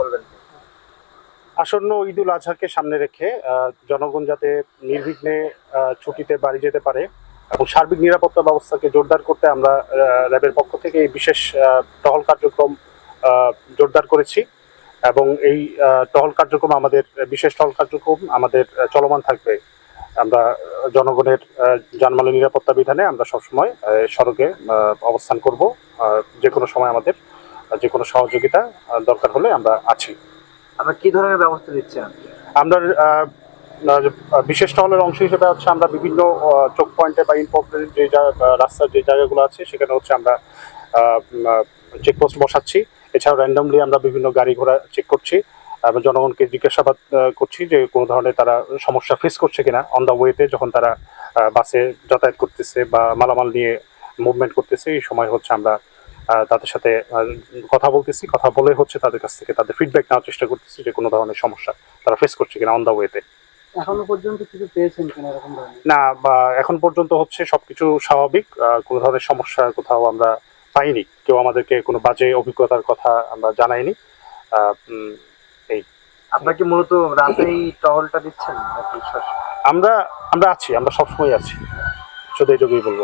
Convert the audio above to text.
বলবেন আসন্ন ঈদ উল আজহাকে সামনে রেখে জনগণ যাতে নির্বিঘ্নে ছুটিতে বাড়ি যেতে পারে এবং সার্বিক নিরাপত্তা ব্যবস্থাকে জোরদার করতে আমরা র্যাবের পক্ষ থেকে এই বিশেষ টহল কার্যক্রম জোরদার করেছি এবং এই টহল কার্যক্রম আমাদের, বিশেষ টহল কার্যক্রম আমাদের চলমান থাকবে। আমরা জনগণের যানবাহনের নিরাপত্তা বিধানে আমরা সবসময় সড়কে অবস্থান করব যে কোনো সময় আমাদের। যে কোনো সহযোগিতা দরকার হলে আমরা আছি। আমরা কি ধরনের ব্যবস্থা নিচ্ছেন আমরা বিশেষ টহলের অংশ হিসেবে হচ্ছে আমরা বিভিন্ন চোখ পয়েন্টে বা ইম্পর্টেন্ট যে রাস্তার যে জায়গাগুলো আছে সেখানে হচ্ছে আমরা চেকপোস্ট বসাচ্ছি। এছাড়াও র্যান্ডামলি আমরা বিভিন্ন গাড়ি ঘোড়া চেক করছি। এবং জনগণকে জিজ্ঞাসাবাদ করছি যে কোনো ধরনের তারা সমস্যা ফেস করছে কিনা। অন দ্য ওয়েতে যখন তারা বাসে যাতায়াত করতেছে বা মালামাল নিয়ে মুভমেন্ট করতেছে এই সময় হচ্ছে আমরা তাদের সাথে কথা বলতেছি কথা বলে হচ্ছে তাদের কাছ থেকে তাদের ফিডব্যাক নেওয়ার চেষ্টা করতেছি যে কোনো ধরনের সমস্যা তারা ফেস করছে কিনা অন দ্য ওয়েতে এখনও পর্যন্ত কিছু পেয়েছেন কিনা এরকম না বা এখন পর্যন্ত হচ্ছে সবকিছু স্বাভাবিক আহ, কোনো ধরনের সমস্যা কোথাও আমরা পাইনি। কেউ আমাদেরকে কোনো বাজে অভিজ্ঞতার কথা আমরা জানাইনি। উম, আপনারা কি মূলত রাতেই টহলটা দিচ্ছেন আমরা আমরা আছি আমরা সবসময় আছি। শুধু এইটুকুই বলব।